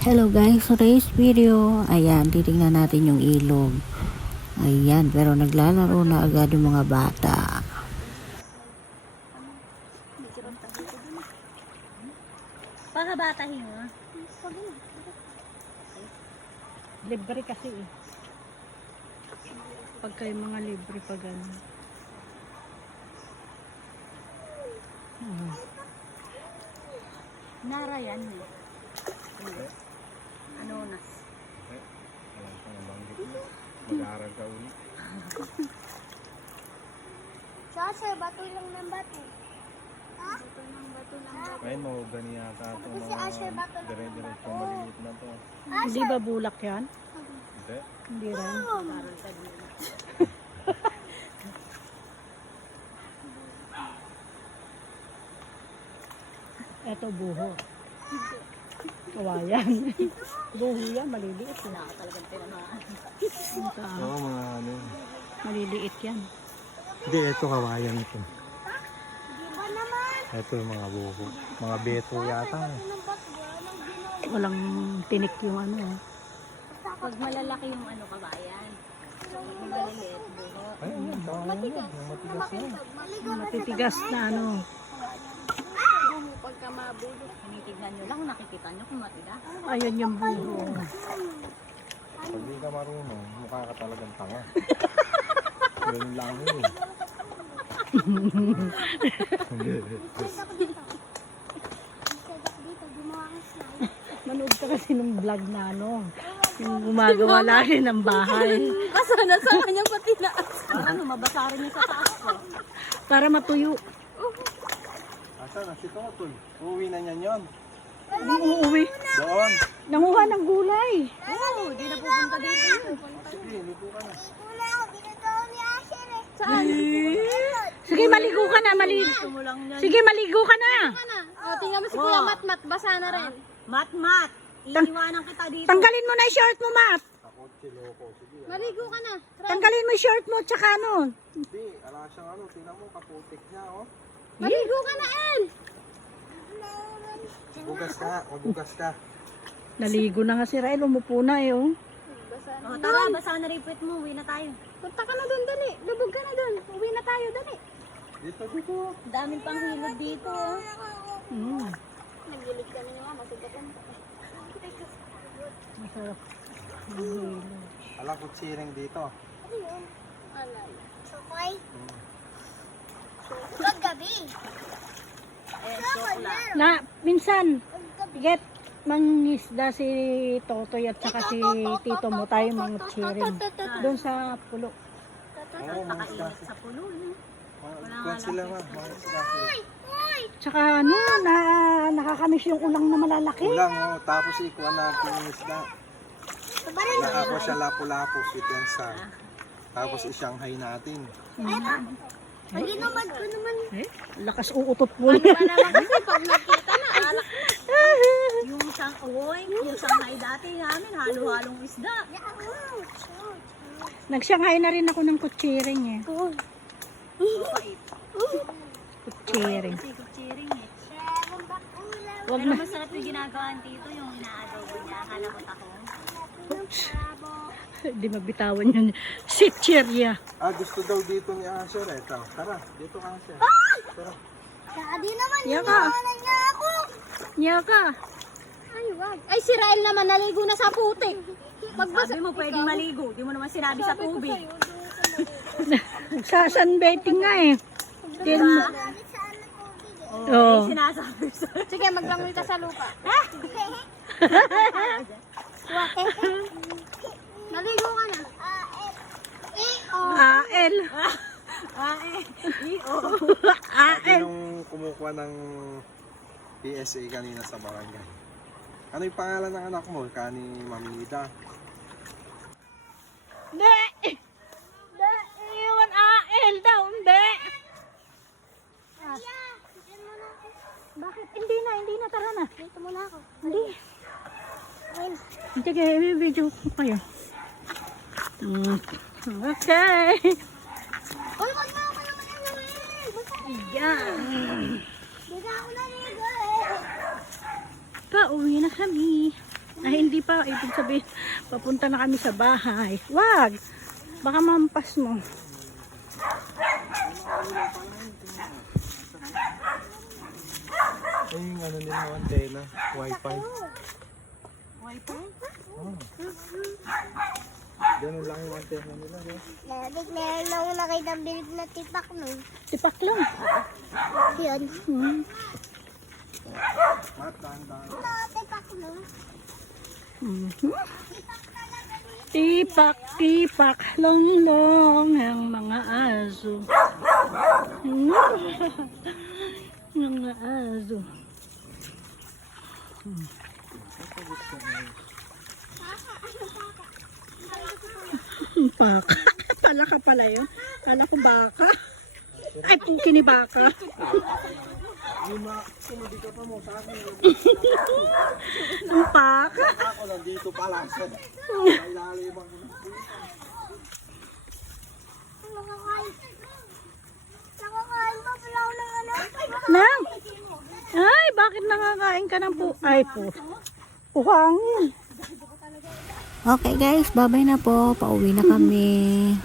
Hello guys, so today's video, ayan, titingnan natin yung ilog. Ayan, pero naglalaro na agad yung mga bata. Para bata mo. Libre kasi eh. Pagka yung mga libre pa gano'n. Nara yan eh. Ano nas? Alam ko na banggit mo. Mag-aaral ka ulit. Sasha, bato lang ng bato. Ha? Ngayon mo, gani yata ito Kasi si Asher, bato lang ng dire-diretso bato. maliit na to. Hindi ba bulak yan? Hindi. Hindi rin. Eto buho. Kawayan. Buho yan, maliliit. Talagang tinamaan. Oo, mga ano. Maliliit yan. Hindi, ito kawayan ito. Di ba naman? Ito yung mga buho. Mga beto yata. Ng bato, walang ginawa. Walang tinik yung ano. Pag malalaki yung ano kabayan. Yung maliliit buho. Ay, yun. Kawayan yun. Yung matigas na yun. Maligo na Matitigas na ano. Buho pagka mabulok. Tinitignan nyo lang, nakikita nyo kung matigas. Ayun yung buho. Pag di ka marunong, mukha ka talagang tanga. Ganun lang yun. Sadak dito. Sadak dito, gumawa ka slide. Manood ka kasi ng vlog na ano. Yung gumagawa lagi ng bahay. Basa na sa kanyang patinaas. Ano, mabasa rin yung sa taas ko. Para matuyo. Asa na si Totol? Uuwi na niyan yun. Uuwi. Doon. Nanguha ng gulay. Oo, di na pupunta dito. Sige, lipo ka na. Wala ako, ginagawa ni Asher eh. Saan? Sige, maligo ka na. Gusto mo lang yan. Sige, maligo ka na. O, tingnan mo si Kuya Matmat, basa na rin. Mat-mat. Iiwanan kita dito. Tanggalin mo na yung short mo, Mat. Ako, chiloko. Sige. Maligo ka na. Tanggalin mo yung short mo, tsaka ano. Hindi, ala siyang ano. Tingnan mo, kaputik niya, oh. Maligo ka na, En. Magugas ka, magugas ka. Naligo na nga si Rael. Umupo na eh, oh. Oh, tara, basa na repeat mo. Uwi na tayo. Punta ka na doon, dali. Lubog ka na doon. Uwi na tayo, dali. Dito, dito. Daming pang hilod dito. Mm. Nagilig ka na naman, masugatan ka. Masarap. Ala, kutsiring dito. Ano yun? Alay. Chokoy? Paggabi. Na, minsan, get mangisda si Totoy at saka si Tito mo tayo mangutsiring. Doon sa pulo. Oo, mga isda. Nakainit sa pulo. No? Mga sila, ma. Mga isda sila. Tsaka ano, nakakamiss yung ulang na malalaki. Ulang, oh. Tapos ikuha natin yung isda. Nakako siya lapu-lapu, sweet and sour. Tapos i-Shanghai natin. Ang ginamad ko naman. Eh, lakas uutot mo. Ano ba naman kasi pag nakita na, alak na. Yung sang uwoy, yung Shanghai dati namin, halo-halong isda. Nagshanghai na rin ako ng kutsiring eh. Mapait. Kutsiring. Kasi kutsiring eh. Wag Pero na. masarap yung ginagawa dito, yung inaadobo niya. Halabot ako. Di mabitawan yun. Sitcherya. Ah, gusto daw dito ni Asher eh. Tara, dito ka Asher. Tara. Sabi naman, Yaka. iniwanan niya ako. Yaka. Ay, wag. Ay, si Rael naman, naligo na sa putik. Sabi mo pwedeng maligo, di mo naman sinabi sa tubig. Sa sunbathing nga eh. Din mo. Oo, Oo. sinasabi sa... Sige, maglangoy ka sa lupa. Naligo ka na. AL. Sabi nung kumukuha ng PSA kanina sa barangay. Ano yung pangalan ng anak mo? Kani Mamida. Hindi. Hindi. Iwan AL daw. Hindi. Bakit? Hindi na. Tara na. Dito muna ako. Hindi. Ayun. Sige, video ko kayo. Okay. Uy, wag na ako naman ang naman. Yan. Bigla ako naligo eh. Pauwi na kami. Ay, ibig sabihin, papunta na kami sa bahay. Wag! Baka mampas mo. Ay, yung ano nila, antena, wifi. Wifi? Oh. Ganun lang yung antena nila. Meron na ako nakita bilib na tipak nun. Tipak lang. Yun. Matandaan. Tipak nun. Tipak, tipak, long, long, ang mga aso. Mga aso. Baka. Pala ka pala yun. Kala ko baka. Ay, puki ni baka. Sumadi ka pa mo sa akin. Ang baka. Ako nandito pala sa ilalim ang Nakakain pa pala ako ng ano. Nang? Ay, bakit nakakain ka ng ay po? Puhangin. Okay guys, bye-bye na po. Pauwi na kami.